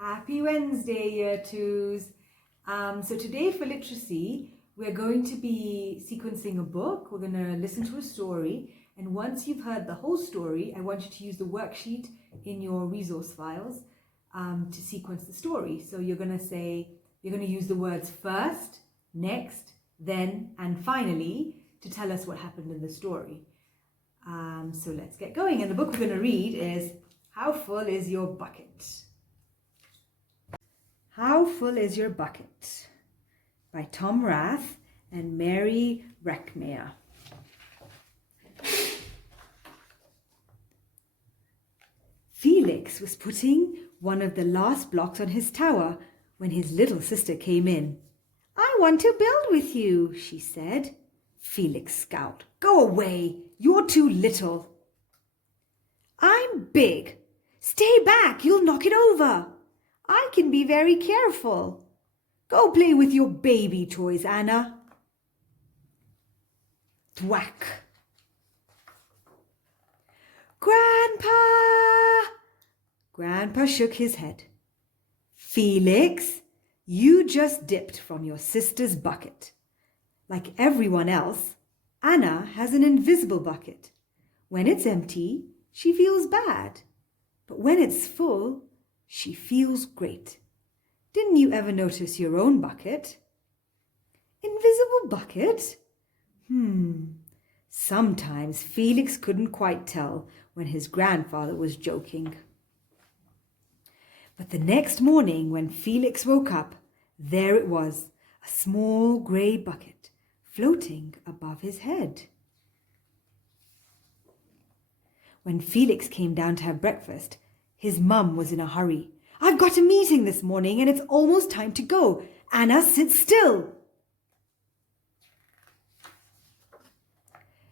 Happy Wednesday, Year 2s. So today for literacy, we're going to be sequencing a book. We're going to listen to a story. And once you've heard the whole story, I want you to use the worksheet in your resource files to sequence the story. So you're going to use the words first, next, then, and finally to tell us what happened in the story. So let's get going. And the book we're going to read is How Full Is Your Bucket? How Full Is Your Bucket? By Tom Rath and Mary Reckmeyer. Felix was putting one of the last blocks on his tower when his little sister came in. "I want to build with you," she said. Felix scowled. "Go away, you're too little." "I'm big. Stay back, you'll knock it over. I can be very careful. Go play with your baby toys, Anna." Thwack. "Grandpa!" Grandpa shook his head. "Felix, you just dipped from your sister's bucket. Like everyone else, Anna has an invisible bucket. When it's empty, she feels bad. But when it's full, she feels great. Didn't you ever notice your own bucket?" "Invisible bucket?" Sometimes Felix couldn't quite tell when his grandfather was joking. But the next morning when Felix woke up, there it was, a small grey bucket floating above his head. When Felix came down to have breakfast, his mum was in a hurry. "I've got a meeting this morning and it's almost time to go. Anna, sit still."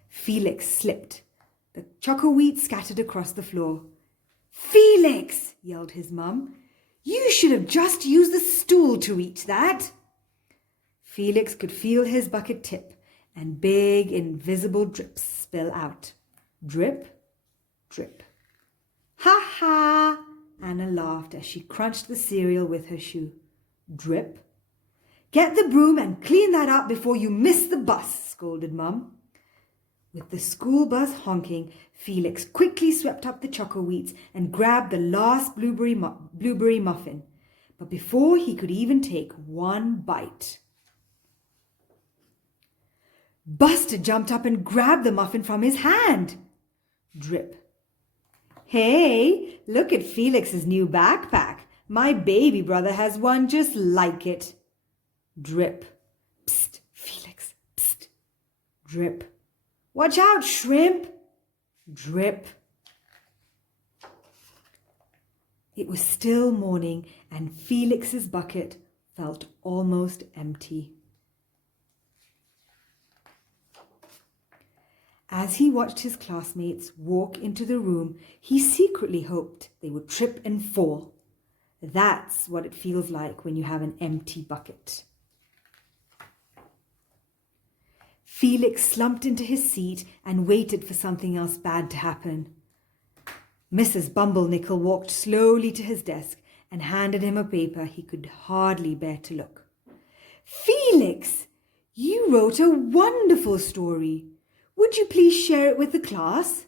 Felix slipped. The choco-wheat scattered across the floor. "Felix!" yelled his mum. "You should have just used the stool to eat that." Felix could feel his bucket tip and big invisible drips spill out. Drip, drip. "Ha ha!" Anna laughed as she crunched the cereal with her shoe. Drip. "Get the broom and clean that up before you miss the bus," scolded Mum. With the school bus honking, Felix quickly swept up the choco-wheats and grabbed the last blueberry muffin. But before he could even take one bite, Buster jumped up and grabbed the muffin from his hand. Drip. "Hey, look at Felix's new backpack. My baby brother has one just like it." Drip. "Psst, Felix, psst." Drip. "Watch out, shrimp." Drip. It was still morning and Felix's bucket felt almost empty. As he watched his classmates walk into the room, he secretly hoped they would trip and fall. That's what it feels like when you have an empty bucket. Felix slumped into his seat and waited for something else bad to happen. Mrs. Bumblenickel walked slowly to his desk and handed him a paper he could hardly bear to look. "Felix, you wrote a wonderful story. Would you please share it with the class?"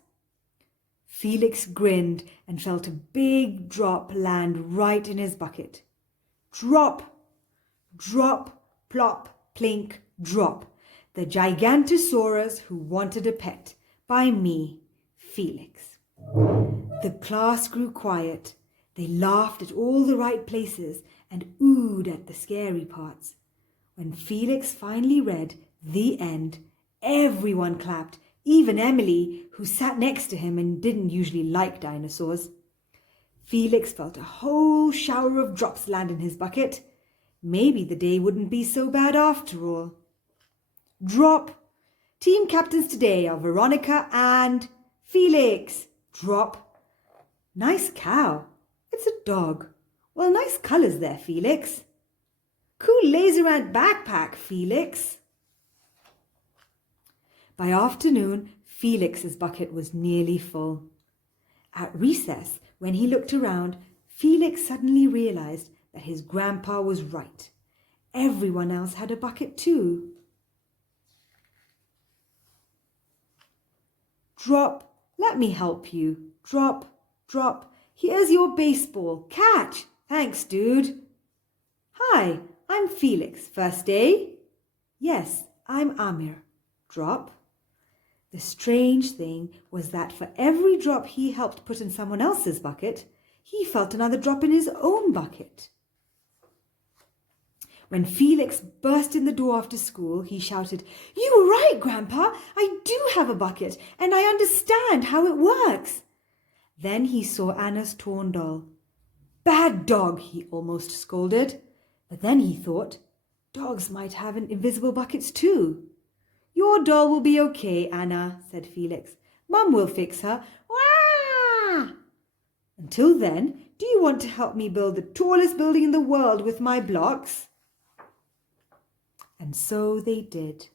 Felix grinned and felt a big drop land right in his bucket. Drop, drop, plop, plink, drop. The Gigantosaurus Who Wanted a Pet, by me, Felix. The class grew quiet. They laughed at all the right places and oohed at the scary parts. When Felix finally read the end, everyone clapped, even Emily, who sat next to him and didn't usually like dinosaurs. Felix felt a whole shower of drops land in his bucket. Maybe the day wouldn't be so bad after all. Drop. Team captains today are Veronica and Felix. Drop. Nice cow. It's a dog. Well, nice colours there, Felix. Cool laser ant backpack, Felix. By afternoon, Felix's bucket was nearly full. At recess, when he looked around, Felix suddenly realized that his grandpa was right. Everyone else had a bucket too. Drop, let me help you. Drop, drop. Here's your baseball. Catch. Thanks, dude. Hi, I'm Felix. First day? Yes, I'm Amir. Drop. The strange thing was that for every drop he helped put in someone else's bucket, he felt another drop in his own bucket. When Felix burst in the door after school, he shouted, "You were right, Grandpa! I do have a bucket, and I understand how it works." Then he saw Anna's torn doll. "Bad dog," he almost scolded. But then he thought, dogs might have invisible buckets too. "Your doll will be okay, Anna," said Felix. "Mum will fix her." Wah! "Until then, do you want to help me build the tallest building in the world with my blocks?" And so they did.